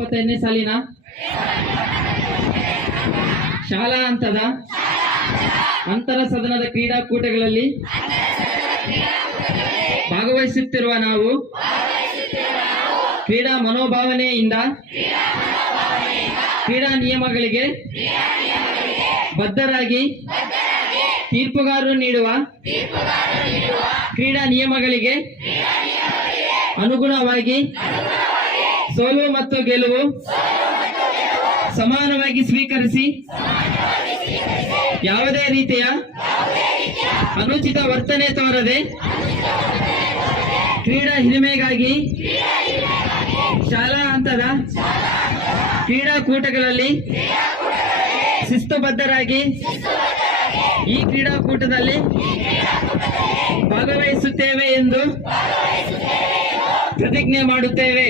25ನೇ ಸಾಲಿನ ಶಾಲಾ ಹಂತದ ಅಂತರ ಸದನದ ಕ್ರೀಡಾಕೂಟಗಳಲ್ಲಿ ಭಾಗವಹಿಸುತ್ತಿರುವ ನಾವು ಕ್ರೀಡಾ ಮನೋಭಾವನೆಯಿಂದ ಕ್ರೀಡಾ ನಿಯಮಗಳಿಗೆ ಬದ್ಧರಾಗಿ ತೀರ್ಪುಗಾರರು ನೀಡುವ ಕ್ರೀಡಾ ನಿಯಮಗಳಿಗೆ ಅನುಗುಣವಾಗಿ ಸೋಲು ಮತ್ತು ಗೆಲುವು ಸಮಾನವಾಗಿ ಸ್ವೀಕರಿಸಿ ಯಾವುದೇ ರೀತಿಯ ಅನುಚಿತ ವರ್ತನೆ ತೋರದೆ ಕ್ರೀಡಾ ಹಿರಿಮೆಗಾಗಿ ಶಾಲಾ ಹಂತದ ಕ್ರೀಡಾಕೂಟಗಳಲ್ಲಿ ಶಿಸ್ತುಬದ್ಧರಾಗಿ ಈ ಕ್ರೀಡಾಕೂಟದಲ್ಲಿ ಭಾಗವಹಿಸುತ್ತೇವೆ ಎಂದು ಪ್ರತಿಜ್ಞೆ ಮಾಡುತ್ತೇವೆ.